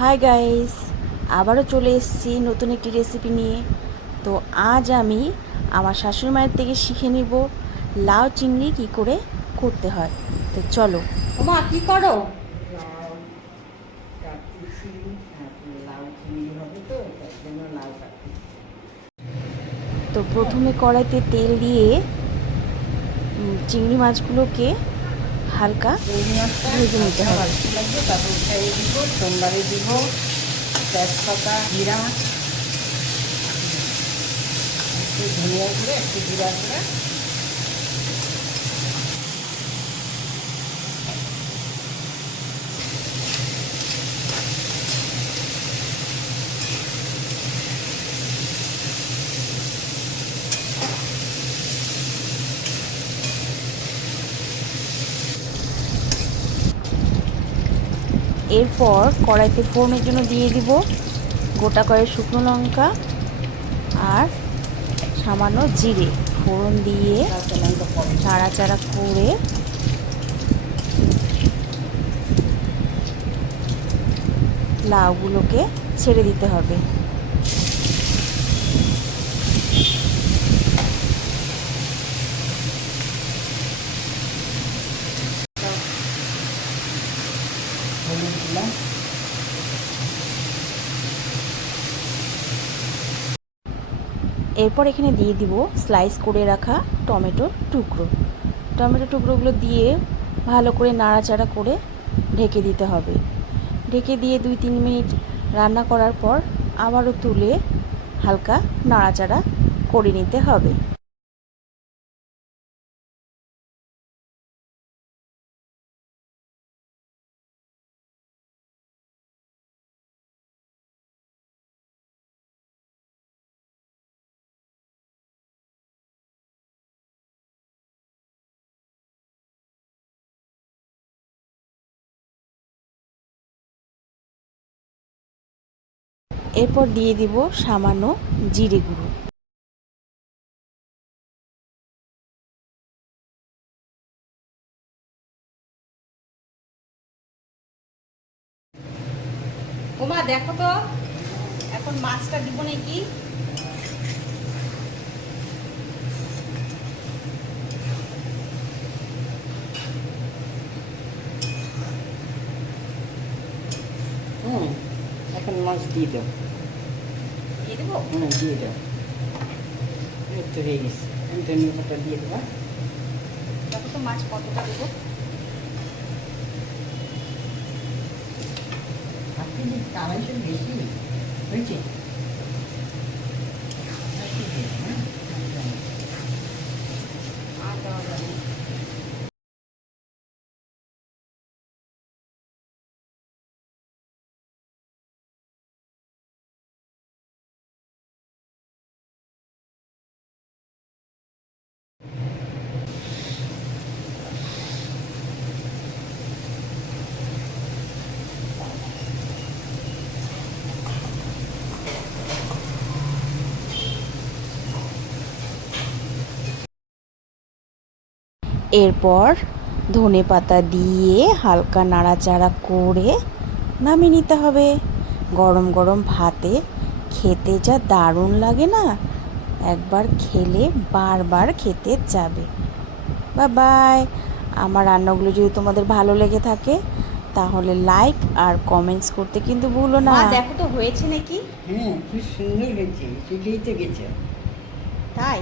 Hi guys, আবারও চলে এসেছি নতুন একটি রেসিপি নিয়ে। তো আজ আমি আমার শাশুড়ি মায়ের থেকে শিখে নিব লাউ চিংড়ি কী করে করতে হয়। তো চলো। ওমা কি করো? লাউ কাটতেছি। লাউ চিংড়ি হবে তো তার জন্য লাউ কাটতেছি। তো প্রথমে কড়াইতে তেল দিয়ে চিংড়ি মাছগুলোকে হালকা চিংড়ি মাছটা ভেজে নিতে হবে। ভালো লাগবে, তারপর উঠাই দিব, সোমবারে দিব তেজপাতা, জিরা, একটু ধনিয়া গুঁড়ো, একটু জিরা গুঁড়া। এরপর কড়াইতে ফোড়নের জন্য দিয়ে দিব গোটা কয়েক শুকনো লঙ্কা আর সামান্য জিরে। ফোড়ন দিয়ে কাঁচা লঙ্কা পরে নাড়াচাড়া করে লাউগুলোকে ছেড়ে দিতে হবে। হলুদ দিলাম। এরপর এখানে দিয়ে দিব স্লাইস করে রাখা টমেটোর টুকরো। টমেটো টুকরোগুলো দিয়ে ভালো করে নাড়াচাড়া করে ঢেকে দিতে হবে। ঢেকে দিয়ে 2-3 মিনিট রান্না করার পর আবারও তুলে হালকা নাড়াচাড়া করে নিতে হবে। এরপর দিয়ে দিব সামান্য জিরে গুঁড়ো। ওমা দেখো তো, এখন মাছটা দিব নাকি? এখন মাছ দিয়ে দাও। দিয়ে দেবো? দিয়ে দাও। এই তো হয়ে গেছে, আমি ধনিয়া পাতা দিয়ে দেবা। দেখো তো মাছ কতটা দেবো। আপনি যে কামাইছেন বেশি হয়েছে। আর দেওয়া যাবে না। এরপর ধনে পাতা দিয়ে হালকা নাড়াচাড়া করে নামিয়ে নিতে হবে। গরম গরম ভাতে খেতে যা দারুণ লাগে না, একবার খেলে বারবার খেতে যাবে। বাই। আমার রান্নাগুলো যদি তোমাদের ভালো লেগে থাকে তাহলে লাইক আর কমেন্টস করতে কিন্তু ভুলো না। মা দেখো তো হয়েছে নাকি? হ্যাঁ, কি সুন্দর হয়েছে, শিখেই তো গেছে। তাই?